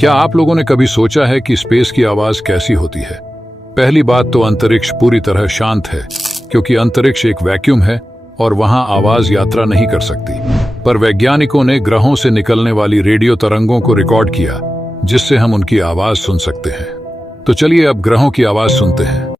क्या आप लोगों ने कभी सोचा है कि स्पेस की आवाज कैसी होती है? पहली बात तो अंतरिक्ष पूरी तरह शांत है, क्योंकि अंतरिक्ष एक वैक्यूम है और वहां आवाज यात्रा नहीं कर सकती। पर वैज्ञानिकों ने ग्रहों से निकलने वाली रेडियो तरंगों को रिकॉर्ड किया, जिससे हम उनकी आवाज सुन सकते हैं। तो चलिए अब ग्रहों की आवाज सुनते हैं।